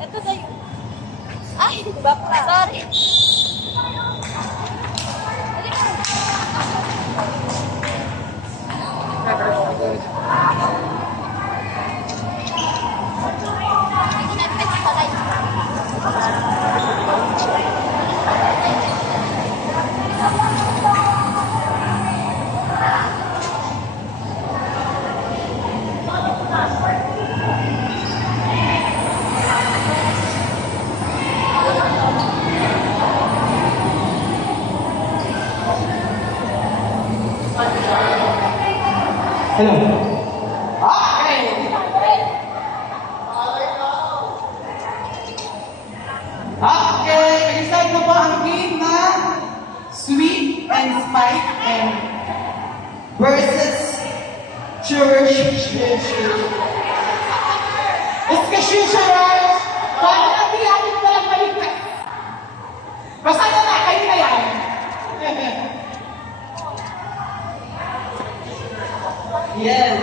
Ito sa'yo. Ay, baka. Sorry. Hello. Okay, nag-start na po ang game na Sweet and Spike and versus Cherish. Iskashusharosh! Paano natin natin palang maligtas? Basta na, kayo na yan. Yes.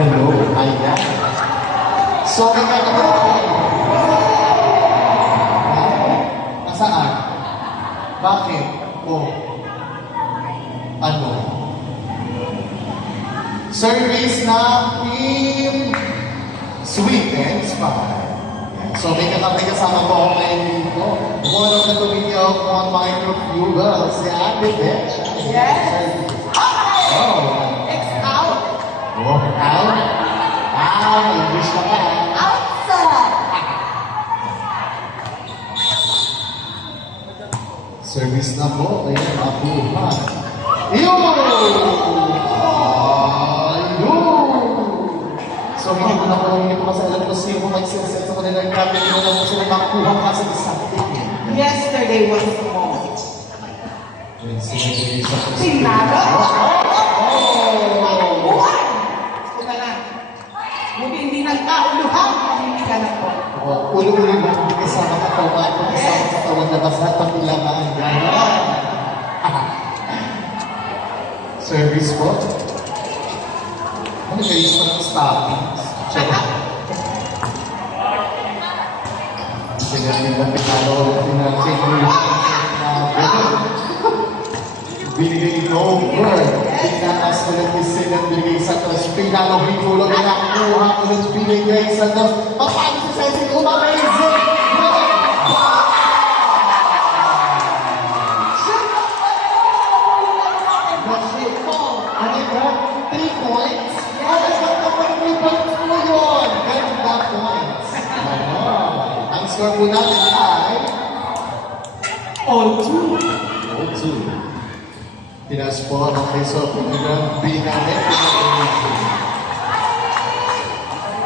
Hello, ayan. Sorry ka naman. Nasaan? Bakit? Ano? Service na Team Sweet and Spike. So may kasama po ako ngayon dito. One of the video on microfuel, si Ate Betch. Yes. Oh. It's out. Oh, out? English ka pa. Outside. Service na po. Ayan, nakuha. Yun! So, hindi ko na po kasi alam ko sino po mag-set sa kanila yung gamit nyo na po sila makuha kasi something. Yesterday was the moment. Sinalo? Sinalo? Buwan! Ito na. Hindi nagkauluhan, hindi ka na po. Ulo-ulo mo kasama katawan, kasama katawan na basta pagilaman. Service po. Ano guys, parang stoppings? Check. Sinabi lang pinalo, binigay ni over. Pinakas ulit ni Sinan, binigay sa tos. Pinalo, binulog na nakuha ulit, binigay sa tos. Paano si Cecil? Amazing! Ano ba? 3 points? Ano ba kapag 3 points mo yun? Ganda points. Ang score po natin ay All two. all 2. Tinas po ang result ng binalik.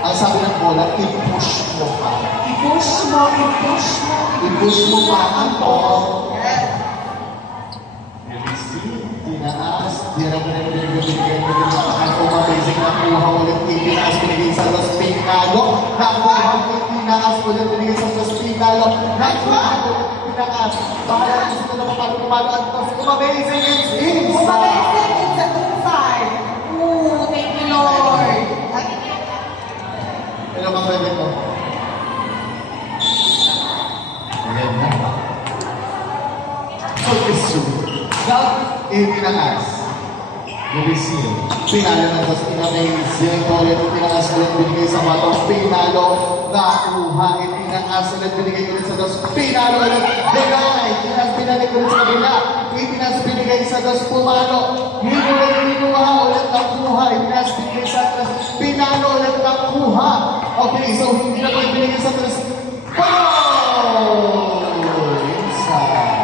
Ang sabi ng bola, i-push mo pa. I-push mo, i-push mo. I-push mo pa ang ball. Yes. Tinaas, ang umabasing nakuha ulit itinaas pinigay sa Los Pinalo. Nakuha ulit tinaas ulit pinigay sa Los Pinalo. Nakuha ulit tinaas. Bahala na gusto na mapalo at umabasing it's inside. Umabasing it's a good side. Ooh, thank you Lord. Ano bang pwede ko? Ayan na. Itinaas. Lubisin. Pinalo ng Dos Amazing. Ulit itinaas ulit binigay sa Matong Pinalo. Nakuha. Itinaas ulit binigay ulit sa Dos Pinalo ulit. Deny. Itinaas binalik ulit sa kabila. Itinaas binigay sa Dos Pumalo. Hinuha ulit nakuha. Itinaas binigay sa Dos Pinalo ulit nakuha. Okay, so hindi na po binigay sa Dos. Oh! Inside.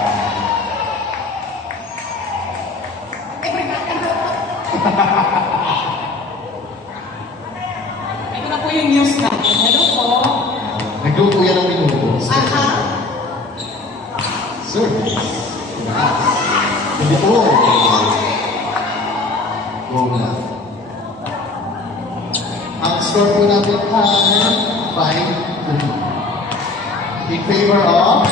Ito na po yung news natin. Hello po. Nagluto yan ng minuto. Aha. Service. Hindi po. Go na. Ang score po natin ay 5-3. In favor of...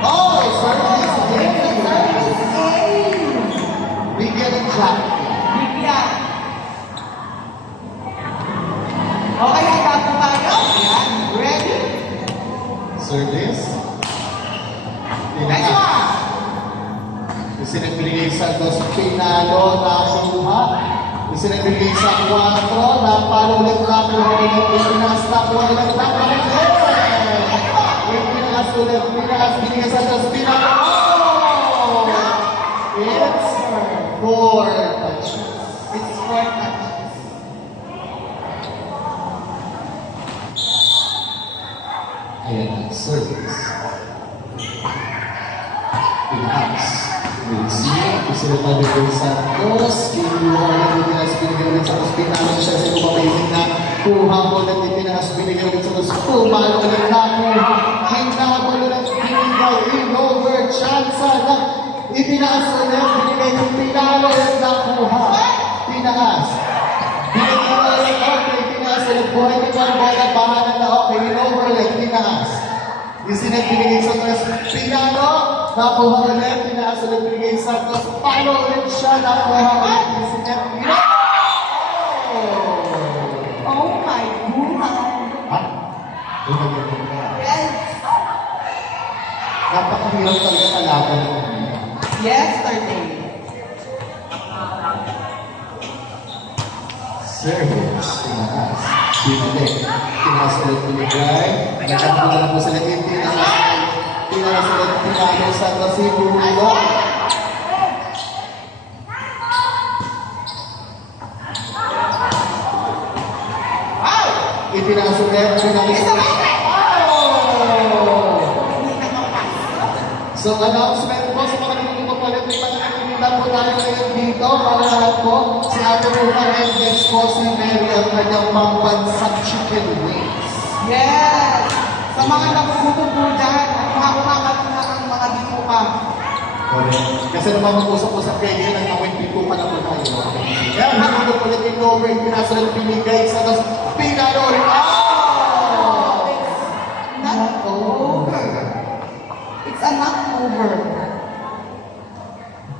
Oh! service. Service A. Bigyan ng jack. Bigyan. Okay, handa po tayo. Ayan. Ready? Service. Next Tinaas. one. Kasi nagbigay sa dos pinalo na kuha. Kasi nagbigay sa 4, napalo ulit na kuha ulit. Pinaas na kuha ulit na kuha ulit. Pinaas ulit, pinaas, binigay sa dos pinalo. It's 4 touches. It's 4 touches. Ayan ang service. Pinaas. Receive. Kasi nagbigay sa dos. Kinuha na pinaas, binigay ulit sa dos pinalo siya sa kumamaitin na kuha mo na pinaas, binigay ulit sa dos. Pumalo ulit na kuha. Hinabol ulit, binigay in-over. Chance na itinaas ulit, binigay yung pinalo ulit na kuha. Pinaas. Binigay ulit, okay, pinaas ulit. Buhay ni Juan Bola, bahala na, okay, in-over ulit, pinaas. Yung binigay sa dos, pinalo, nakuha ulit, pinaas ulit, binigay sa dos, palo ulit siya, nakuha ulit, yung pinalo. Oh my God. Ha? Lumagyan ka. Yes. Napakahirap talaga kalaban ng mga. Yesterday. Service, tinaas, binili, tinaas ulit binigay, nagkakaroon na po sila yung tinaas ulit pinalo sa Kasibulo. Wow! Itinaas ulit, pinalo sa So, announcement po sa mga nagtutulog po ulit, may pagkakita po tayo ngayon dito, para lahat po, si Ate Rufa Mendes po, si Mary, ang kanyang pambansang chicken wings. Yes! Sa mga nagugutom po dyan, at makakakat na ang mga bituka. Correct. Kasi naman mag-usap-usap kayo dyan, ang nawin pito pa na po tayo. Kaya, nagtutulog po ulit yung over, yung pinasunod pinigay sa dos, pinalo rin. Not over. It's a not over.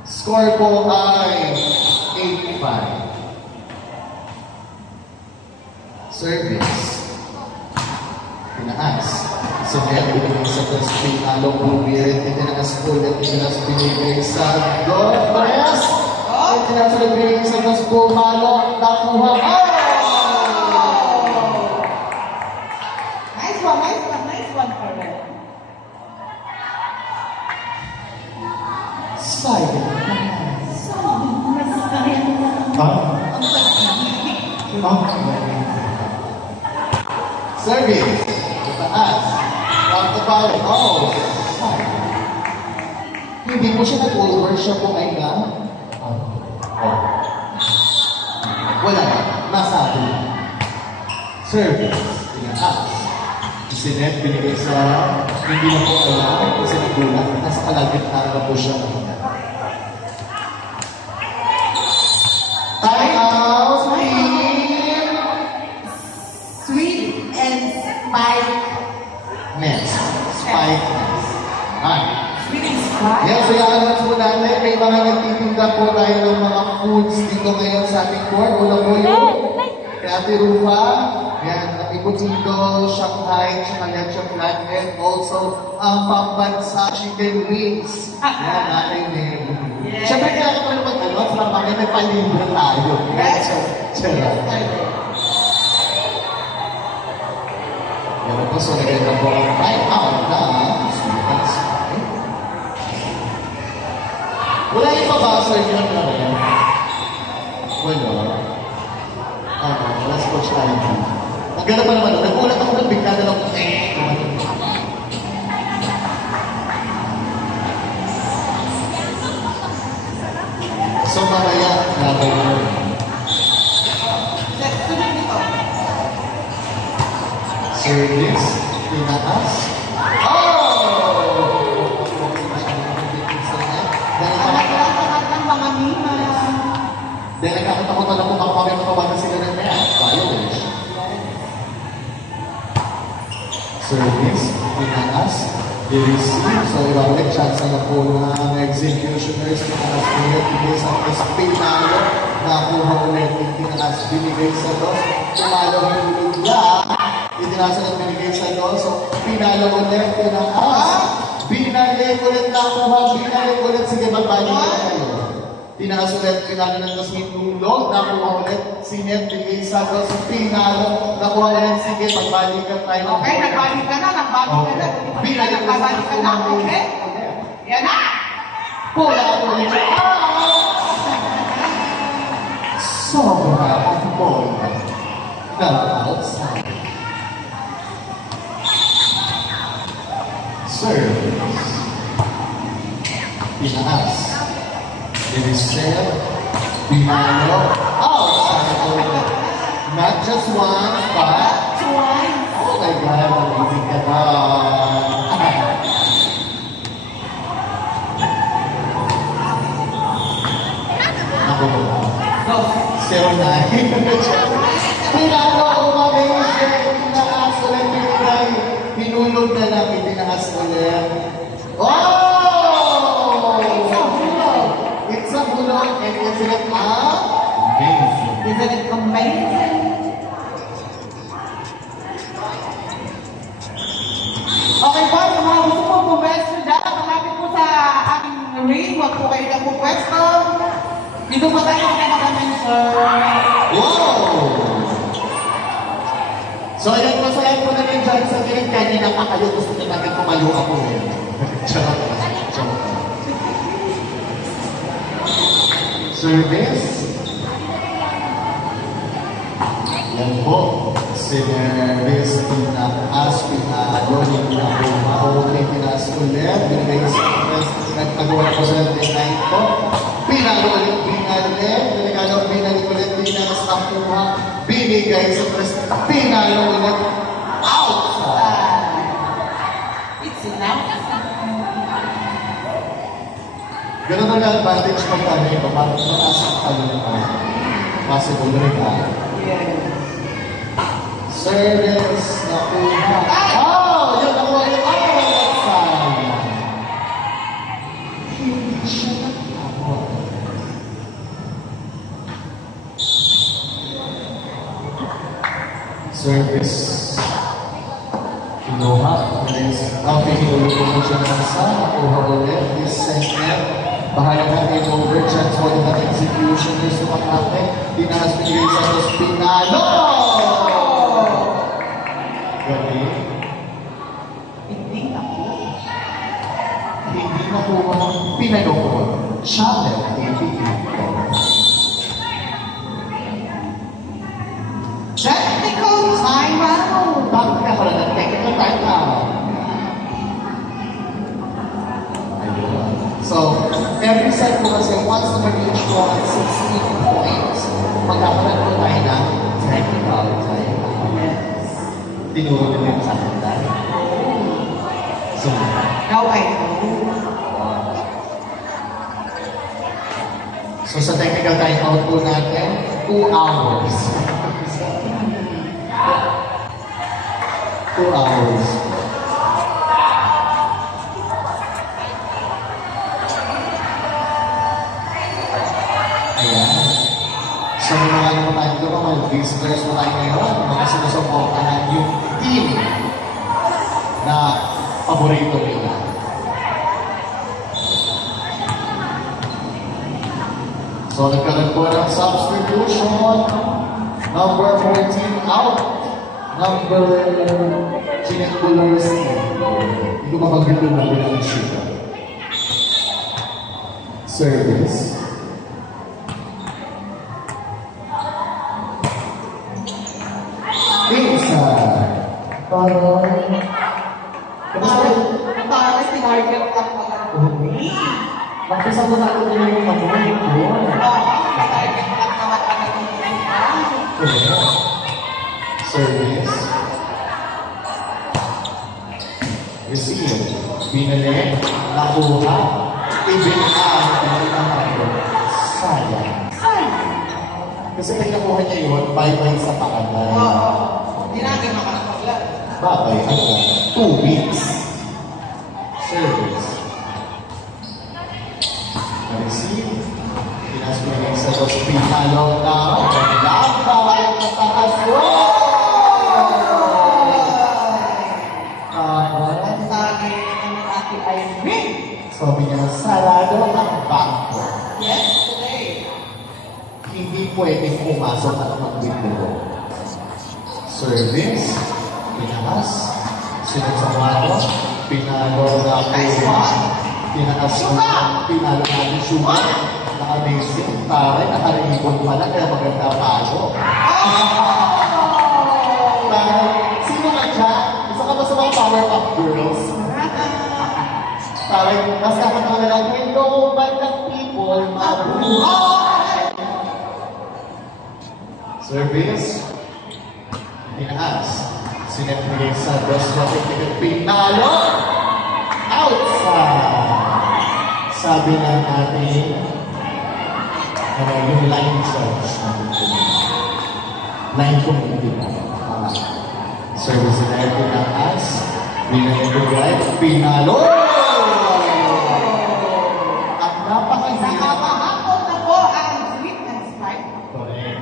Score po ay 8-5. Service. Pinaas. So, kaya pinagay sa dos, pinalo po, birit, itinaas ulit, itinaas pinigay sa dos. Itinaas ulit, pinigay sa dos, pumalo, nakuha. Nice one, nice one, nice one, correct. Side. Service. Taas. Roundabout. Oh. Hindi mo siya nag-over siya po ay na? Wala na. Nasabi. Service. Taas. Isinet, binigay sa hindi na po alam kasi nagulat. Nasa kalagitnaan na po siya. Time out, team! Sweet and spike. Next. Spike. Sweet and spike? Yan, so i-announce po natin, may mga nagtitinda po tayo ng mga foods dito ngayon sa ating court. Una po yung kay Ate Rufa, yan, Iputito, Shanghai, tsaka Leche Flathead, also ang pambansa chicken wings. Yan, natin eh. Yes. Siyempre kaya ka pala mag-announce, mamaya may palibre tayo. Yes. Charot. Yan po, so naganda po ang time out na sweet and spicy. Wala yung pabasa yun na rin. Wala. Last coach tayo. Ang ganda pa naman. Nagulat ako ng bigla na lang. So mamaya, nabay mo. Sunod nito. Service. Tinaas. Lahat ng mga nima. Dahil nagkakatakutan ako baka kami makawagan sila ng kaya. Violation. Service. Tinaas. I-receive. So, ibabalik chance na po ng executioners na ulit binigay sa dos. Pinalo. Nakuha ulit yung tinaas binigay sa dos. Pinalo yung lula. Itinasa na binigay sa dos. So, pinalo ulit tinaas. Binalik ulit nakuha. Binalik ulit. Sige, magbalik na kayo. Tinaas ulit. Pinalo ng dos hinulog. Nakuha ulit. Sinet binigay sa dos. Pinalo. Nakuha ulit. Sige, magbalik ka tayo. Okay, nagbalik ka na. Nagbalik ka na. Nagbalik ka na. Okay? Yan na. Pula ulit. Sobra ang bola na outside. Service. Pinaas. Dinisel. Pinalo. Outside ulit. Not just once, but twice. Oh my God, amazing ka ba? Ako ba? Go. 09. Pinalo umamazing. Tinaas ulit binigay. Hinulog na lang. Itinaas ulit. Oh! It's a bulog. It's a bulog. And isn't it amazing? Isn't it amazing? Okay po, yung mga gusto po pumwesto dyan, malapit po sa aking ring, huwag po kayo na pumwesto. Dito po tayo makakamention. Wow! So, ayan po, sayan po namin dyan sa gilid. Kanina pa kayo, gusto nyo namin kumayo ako eh. Charot. Charot. Service. Yan po. Service, tinaas, pinalo, okay, tinaas ulit. Binigay sa press. Nagpagawa po sa night po. Pinalo ulit, binalik. Binalik ulit, tinaas, nakuha. Binigay sa press. Pinalo ulit. Outside. It's enough. Ganun na advantage pag ano ito, parang mataas ang kalungan. Possible rin ka. Yeah. Service, nakuha. Oh! Yun, nakuha yun. Oh, sayang. Hindi siya nakuha. Service. Kinuha. Okay, hinulog ko siya ng isa. Nakuha ulit. This segment. Bahala na game over. Chance for the executioners to makate. Tinaas pinigay sa dos. Pinalo! Gabi. Hindi na po. Hindi na po pinalo ko. Channel APP. Technical time out. Bakit ka pala ng technical time out? Ayun. So, every set po kasi once na mag-reach po at 16 points, magkakaroon po tayo ng technical time out. Tinuro din yung sa akin tayo. So, Now I know. so sa technical time out po natin, 2 hours. 2 hours. Ayan. So, mga ano po tayo dito, mga visitors po tayo ngayon, mga sinusuportahan yung team na paborito nila. So, nagkaroon po ng substitution. Number 14 out. Number Jeanette Bularski. Hindi ko mapagkita na bilang shooter. Service. Inside. Parang... Parang sinarget lang pala. Bakit sa mga ito na yung mabuhay ko? Sinarget lang naman pala yung Service. Receive. Binalik. Nakuha. Ibinaan. Sayang. Kasi pag nakuha niya yun, bye-bye sa pakanay. Hindi natin makakapaglan. Bye-bye. Ano? 2 weeks. dos Pinalo na laban at taas. Ang sabi ng ate Irene. Sabi niya, sarado ang bangko. Yes, today. Hindi pwedeng pumasok at mag-withdraw. Service, pinakas, sinasamato, pinalo na kuha, pinakas na, pinalo natin sugar, na-amazing, taray, nakaribon pala, kaya maganda pago. Sino nga dyan? Isa ka ba sa mga Powerpuff Girls? Taray, mas kakatawa na lang, hello, bandang people, mabuhay! Service, pinakas, sinetbigay sa dos rocket pinalo, outside! Sabi ng ating, yung line judge natin po. Line community na. Service na pinakas, binayagay, pinalo! At napakahirap. Nakapahapon na po ang sweet and sprite. Correct.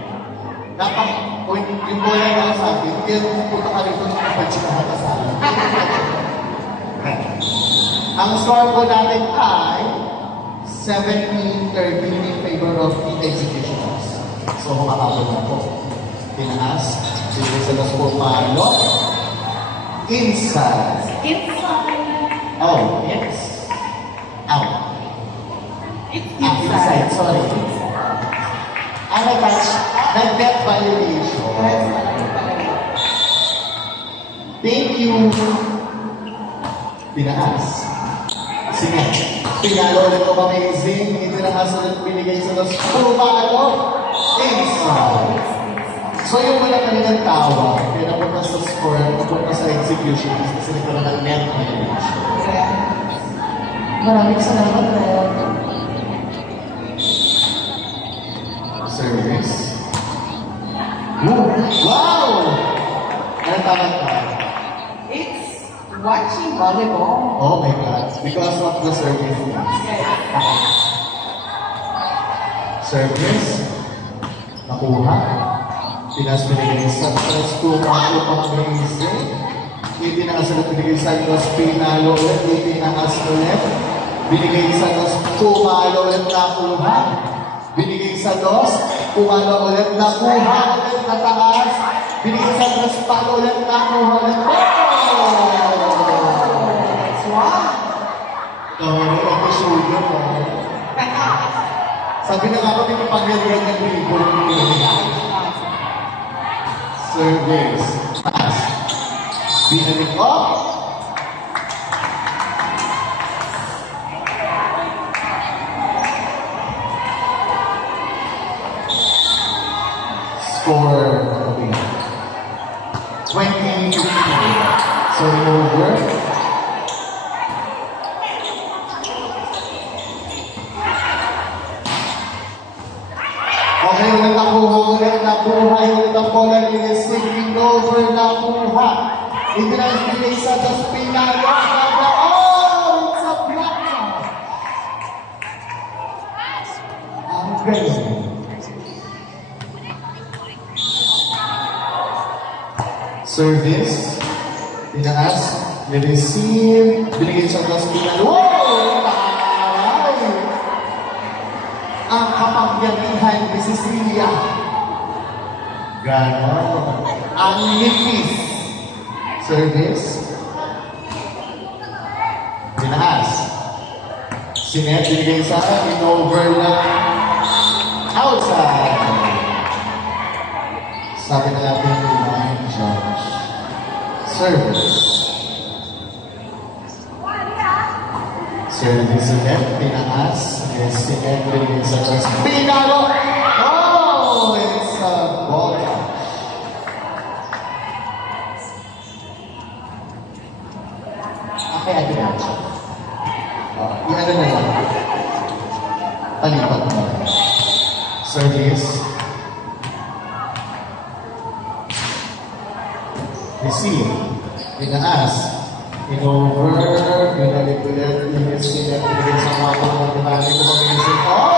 Yung bola nga sa akin, kaya pupunta ka rito ng kapatsinahata sa akin. Ang score po natin ay 17-13 in favor of the executioners. So, makakabot na po. Tinaas, sila sa las po palo. Inside. Oh, yes. Out. It's Inside, sorry. Nag-touch, nag-death violation. Thank you. Pinaas. Sige. Pinalo ulit ko amazing. Itinaas ulit binigay sa los pumalo. Inside. So yung wala kanilang tawa, kaya napunta sa score, napunta sa execution, kasi nagkaroon ng net violation. Maraming salamat na. Service. Ooh, wow! Ano tawag ka? It's watching volleyball. Oh my God. Because of the service. Service. Nakuha. Pinas pinigay sa first two mga pang-amazing. Itinaas ulit binigay sa Los Pinalo ulit. Itinaas ulit. Binigay sa Los Pumalo ulit nakuha. Binigay sa Los Pumalo ulit nakuha ulit na taas. Binigay sa Los Palo ulit nakuha ulit. That's one. Tawag ako sugar mo. Sabi na nga ko, hindi pangyarihan ng libo. Service. Pass. Binalik ko. Score. 20-15. So, over. Okay, ulit nakuha, ulit ang bola ni Singing over, nakuha. Hindi na ibigay sa Dos Pinalo. Oh, it's a block. Ang galing. Service, tinaas, ni-receive, binigay sa Dos Pinalo. Oh, taray! Ang kapangyarihan ni Cecilia. Ganon. Ang nipis. Service. Tinaas. Sinet, binigay sa in-over na outside. Sabi na natin yung line judge. Service. Service ulit, tinaas. Yes, sinet, binigay sa first. Pinalo! Oh, it's a ball. Okay, I can answer. Ano na yan? Palipat mo. Service. Receive. Tinaas. In-over. Binalik ulit. Sinet, binigay sa mga pangmagdamali ko mag-isip. Oh!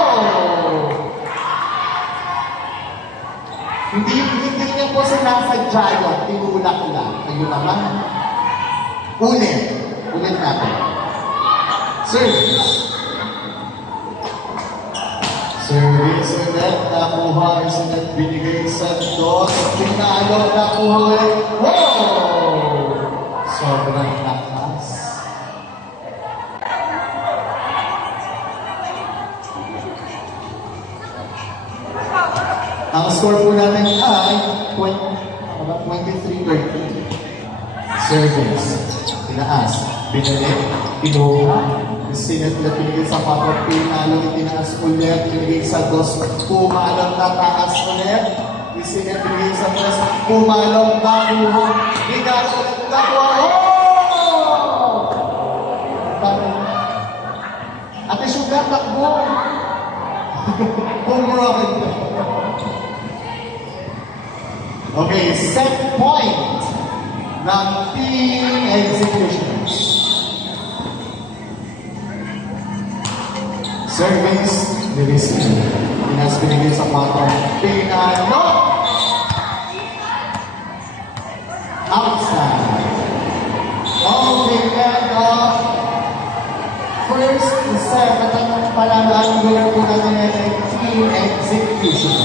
sinasadya yun, tinulak lang. Ayun naman. Ulit natin. Service. Service ulit, nakuha is ulit binigay sa dos. Pinalo, nakuha ulit. Wow! Sobrang lakas. Ang score po natin ay 23-30. Service. Tinaas. Binalik. Pinuha. Sinat na pinigil sa 4. Pinalo. Itinaas ulit. Pinigil sa 2. Pumalong na taas ulit. Sinat pinigil sa 3. Pumalong na buho. Bigalo ulit. Nakuha. Oh! Ate Sugar, takbo. Bumrocket. Okay, set point ng team execution. Service, release. Pinas binigay sa 4. Pinalo! Outside. Okay, and first set, at ang palalaan winner po natin ay team execution.